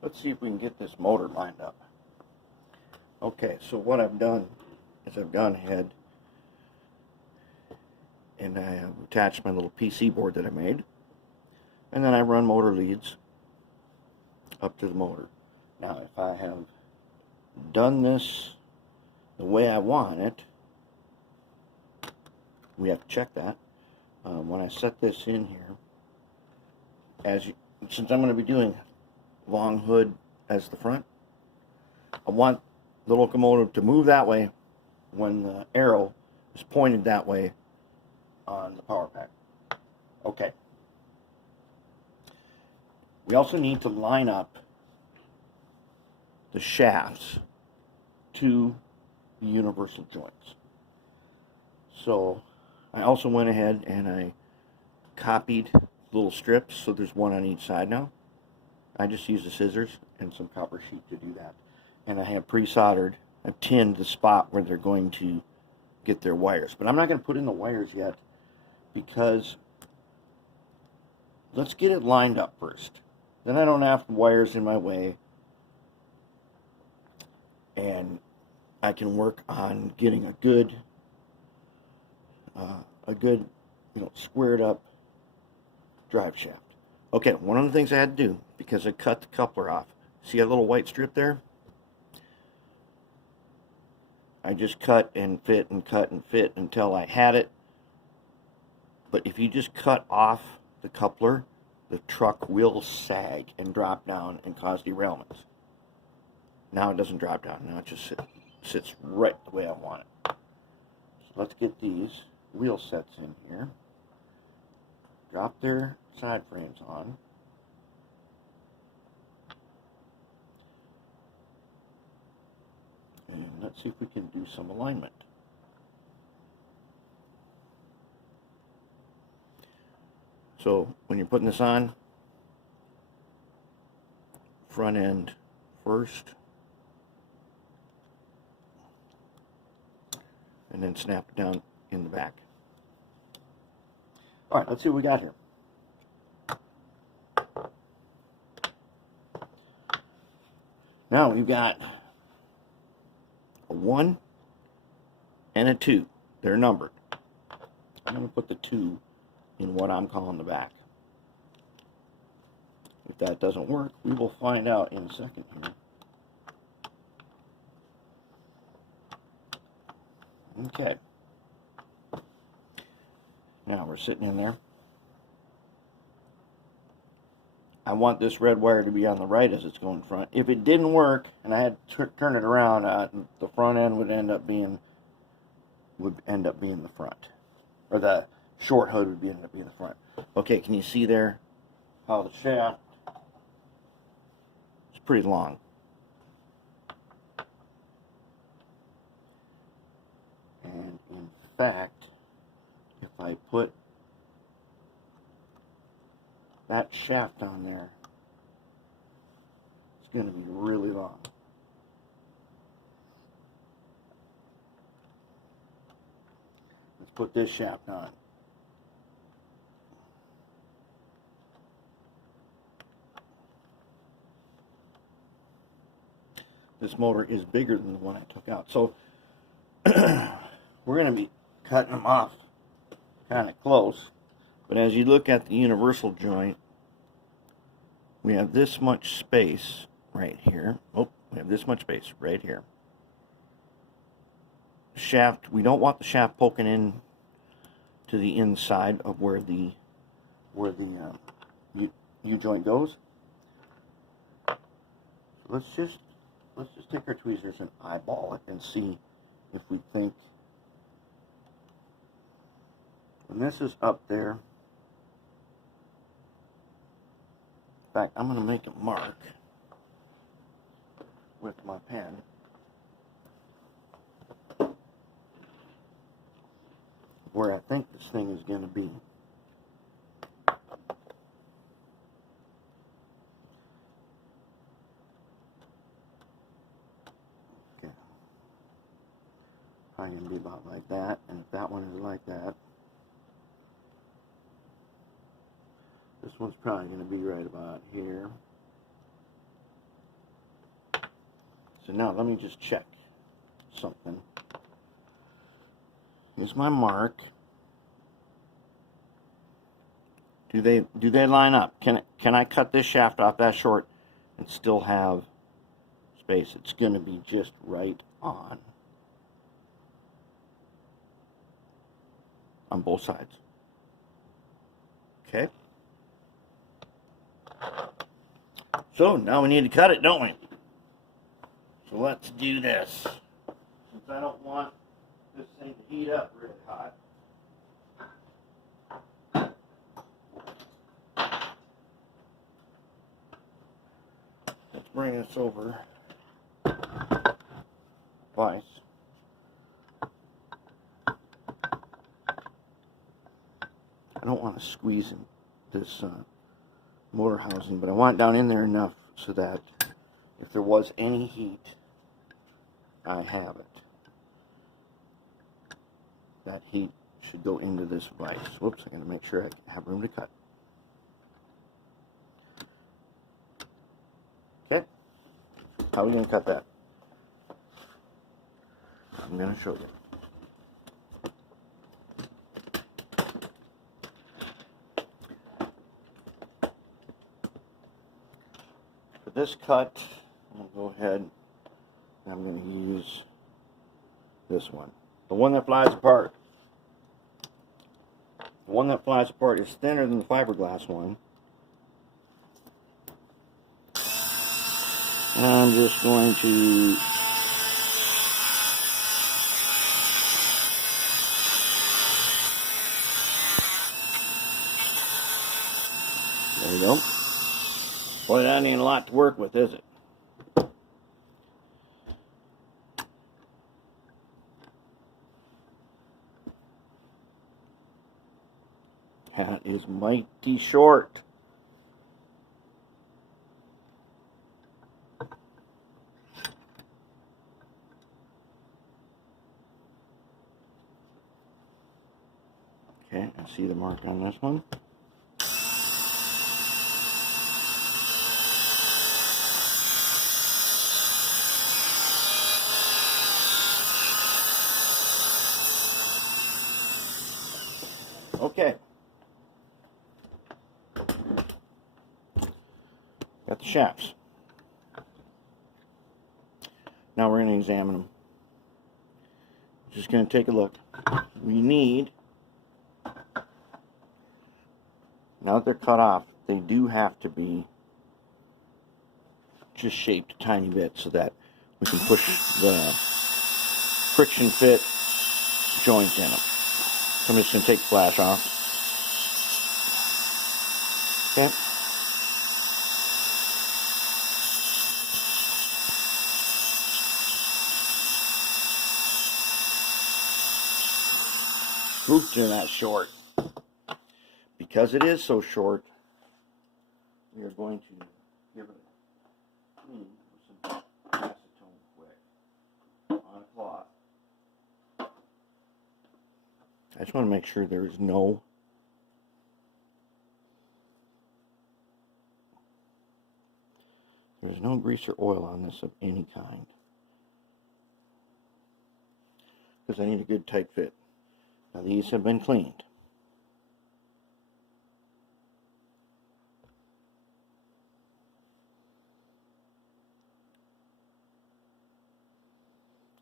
Let's see if we can get this motor lined up. Okay, so what I've done is I've gone ahead and I have attached my little PC board that I made, and then I run motor leads up to the motor. Now if I have done this the way I want it, we have to check that. When I set this in here, since I'm going to be doing long hood as the front, I want the locomotive to move that way when the arrow is pointed that way on the power pack. Okay. We also need to line up the shafts to the universal joints. So I also went ahead and I copied little strips, so there's one on each side now. I just used the scissors and some copper sheet to do that. And I have pre-soldered, I've tinned the spot where they're going to get their wires. But I'm not going to put in the wires yet, because let's get it lined up first. Then I don't have wires in my way, and I can work on getting a good, squared up drive shaft. Okay, one of the things I had to do, because I cut the coupler off, see that little white strip there? I just cut and fit and cut and fit until I had it. But if you just cut off the coupler, the truck will sag and drop down and cause derailments. Now it doesn't drop down. Now it just sits right the way I want it. So let's get these wheel sets in here. Drop their side frames on. And let's see if we can do some alignment. So when you're putting this on, front end first, and then snap it down in the back. All right, let's see what we got here. Now we've got a 1 and a 2. They're numbered. I'm going to put the 2 in what I'm calling the back. If that doesn't work, we will find out in a second here. Okay. Now we're sitting in there. I want this red wire to be on the right as it's going front. If it didn't work and I had to turn it around, the front end would end up being the front, or the short hood would end up being the front. Okay, can you see there how the shaft is pretty long? And in fact, if I put that shaft on there, it's going to be really long. Let's put this shaft on. This motor is bigger than the one I took out. So we're going to be cutting them off kind of close. But as you look at the universal joint, we have this much space right here. Oh, we have this much space right here. Shaft, we don't want the shaft poking in to the inside of where the U-joint goes. Let's just take our tweezers and eyeball it and see if we think, when this is up there. In fact, I'm going to make a mark with my pen. Where I think this thing is going to be. Okay. Probably going to be about like that, and if that one is like that, this one's probably going to be right about here. So now let me just check something. Here's my mark. Do they line up? Can I cut this shaft off that short and still have space? It's going to be just right on both sides. Okay. So now we need to cut it, don't we? So let's do this. Since I don't want this thing to heat up really hot. Let's bring this over twice. I don't want to squeeze in this motor housing, but I want it down in there enough so that if there was any heat, I have it. That heat should go into this vise. Whoops, I got to make sure I have room to cut. Okay, how are we going to cut that? I'm going to show you. For this cut, I'm going to go ahead and I'm going to use this one. The one that flies apart. The one that flies apart is thinner than the fiberglass one. And I'm just going to there we go. Boy, that ain't a lot to work with, is it? That is mighty short. Okay, I see the mark on this one. Okay. Got the shafts. Now we're going to examine them. Just going to take a look. We need, now that they're cut off, they do have to be just shaped a tiny bit so that we can push the friction fit joints in them. So I'm just going to take the flash off. Okay. Oops, they're that short. Because it is so short, we are going to give it a clean with some acetone quick on a cloth. I just want to make sure there's no grease or oil on this of any kind. Because I need a good tight fit. Now these have been cleaned.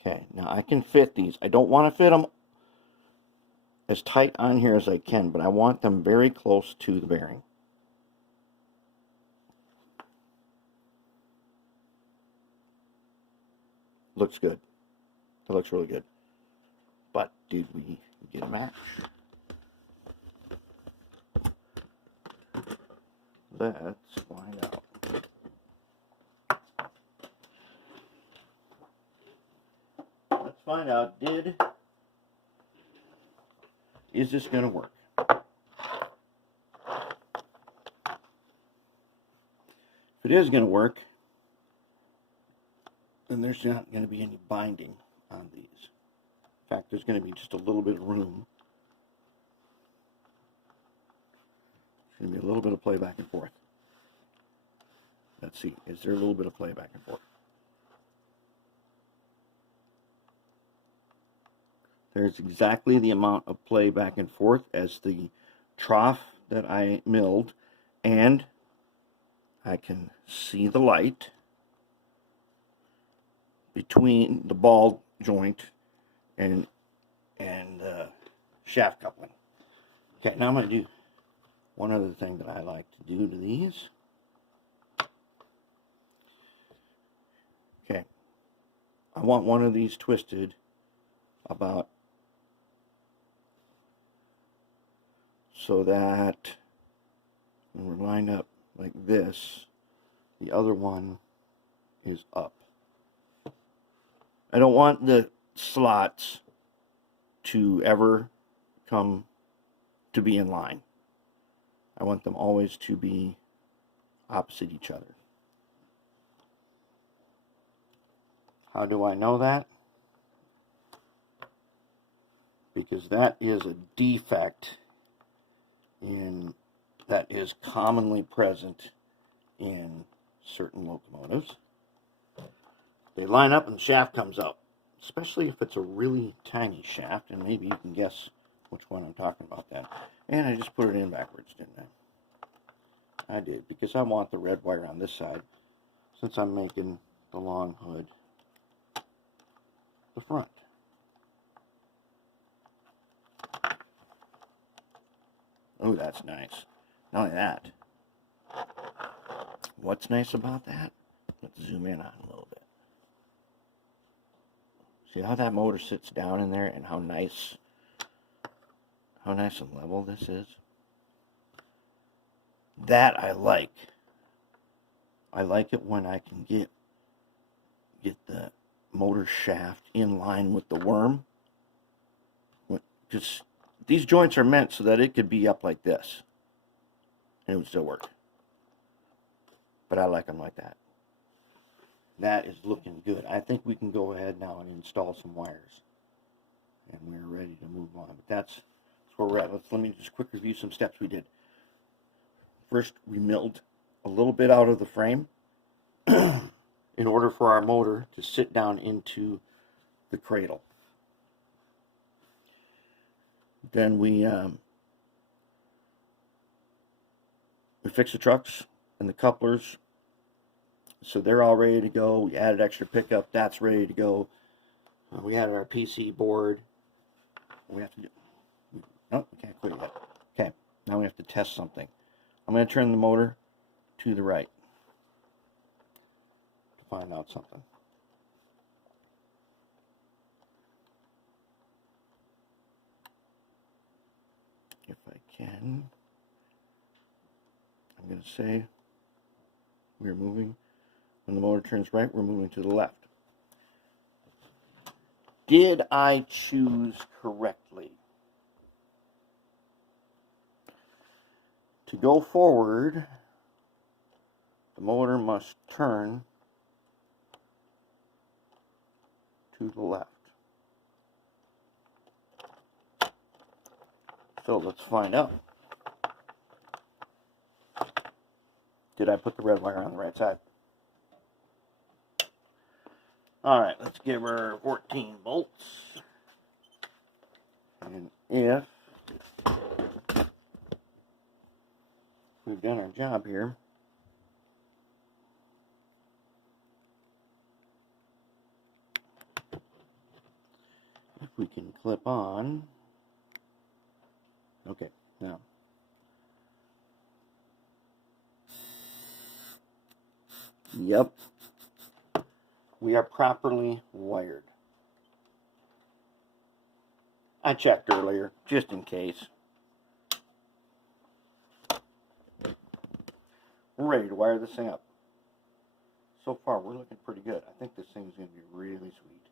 Okay, now I can fit these. I don't want to fit them as tight on here as I can, but I want them very close to the bearing. Looks good. It looks really good. But did we get a match? Let's find out. Let's find out, is this going to work? If it is going to work, then there's not going to be any binding on these. In fact, there's going to be just a little bit of room. There's going to be a little bit of play back and forth. Let's see, is there a little bit of play back and forth? There's exactly the amount of play back and forth as the trough that I milled, and I can see the light between the ball joint and the shaft coupling. Okay, now I'm going to do one other thing that I like to do to these. Okay, I want one of these twisted about so that when we're lined up like this, the other one is up. I don't want the slots to ever come to be in line. I want them always to be opposite each other. How do I know that? Because that is a defect that is commonly present in certain locomotives. They line up and the shaft comes up, especially if it's a really tiny shaft, and maybe you can guess which one I'm talking about then. And I just put it in backwards, didn't I? I did, because I want the red wire on this side, since I'm making the long hood the front. Oh, that's nice. Not only that, what's nice about that? Let's zoom in on a little bit. See how that motor sits down in there, and how nice and level this is? That I like. I like it when I can get the motor shaft in line with the worm. Because these joints are meant so that it could be up like this, and it would still work. But I like them like that. That is looking good. I think we can go ahead now and install some wires, and we're ready to move on. But that's where we're at. Let me just quick review some steps we did. First, we milled a little bit out of the frame in order for our motor to sit down into the cradle. Then we fixed the trucks and the couplers, so they're all ready to go. We added extra pickup, that's ready to go. We added our PC board. We have to do, no, we can't quit yet. Okay, now we have to test something. I'm going to turn the motor to the right to find out something. If I can, I'm going to say we're moving. When the motor turns right, we're moving to the left. Did I choose correctly? To go forward, the motor must turn to the left. So let's find out. Did I put the red wire on the right side? Alright, let's give her 14 volts. And if we've done our job here, if we can clip on, okay, now yep, we are properly wired. I checked earlier, just in case. We're ready to wire this thing up. So far, we're looking pretty good. I think this thing's going to be really sweet.